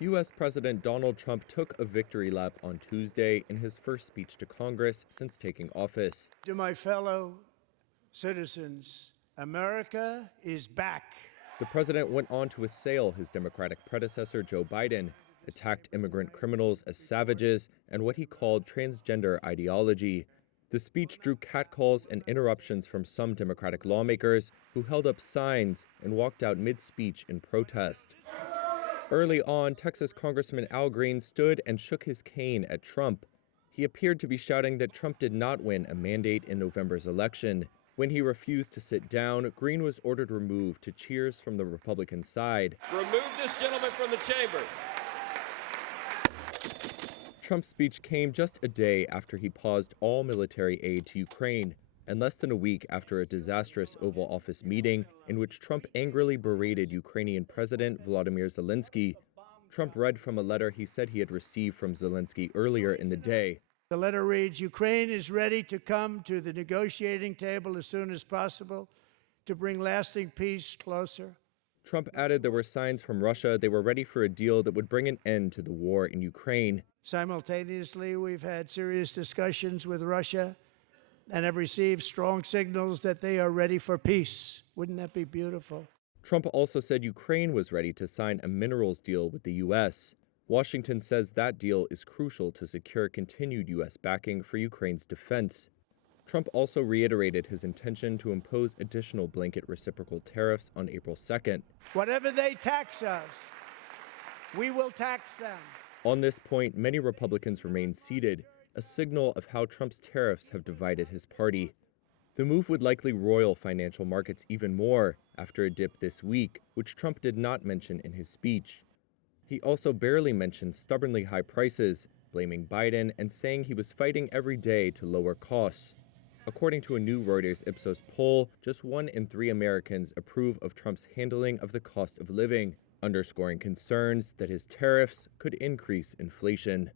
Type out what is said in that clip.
U.S. President Donald Trump took a victory lap on Tuesday in his first speech to Congress since taking office. To my fellow citizens, America is back. The president went on to assail his Democratic predecessor, Joe Biden, attacked immigrant criminals as savages and what he called transgender ideology. The speech drew catcalls and interruptions from some Democratic lawmakers who held up signs and walked out mid-speech in protest. Early on, Texas Congressman Al Green stood and shook his cane at Trump. He appeared to be shouting that Trump did not win a mandate in November's election. When he refused to sit down, Green was ordered removed to cheers from the Republican side. Remove this gentleman from the chamber. Trump's speech came just a day after he paused all military aid to Ukraine, and less than a week after a disastrous Oval Office meeting in which Trump angrily berated Ukrainian President Volodymyr Zelensky. Trump read from a letter he said he had received from Zelensky earlier in the day. The letter reads, Ukraine is ready to come to the negotiating table as soon as possible to bring lasting peace closer. Trump added there were signs from Russia they were ready for a deal that would bring an end to the war in Ukraine. Simultaneously, we've had serious discussions with Russia and have received strong signals that they are ready for peace. Wouldn't that be beautiful? Trump also said Ukraine was ready to sign a minerals deal with the U.S. Washington says that deal is crucial to secure continued U.S. backing for Ukraine's defense. Trump also reiterated his intention to impose additional blanket reciprocal tariffs on April 2nd. Whatever they tax us, we will tax them. On this point, many Republicans remain seated, a signal of how Trump's tariffs have divided his party. The move would likely roil financial markets even more after a dip this week, which Trump did not mention in his speech. He also barely mentioned stubbornly high prices, blaming Biden and saying he was fighting every day to lower costs. According to a new Reuters Ipsos poll, just 1 in 3 Americans approve of Trump's handling of the cost of living, underscoring concerns that his tariffs could increase inflation.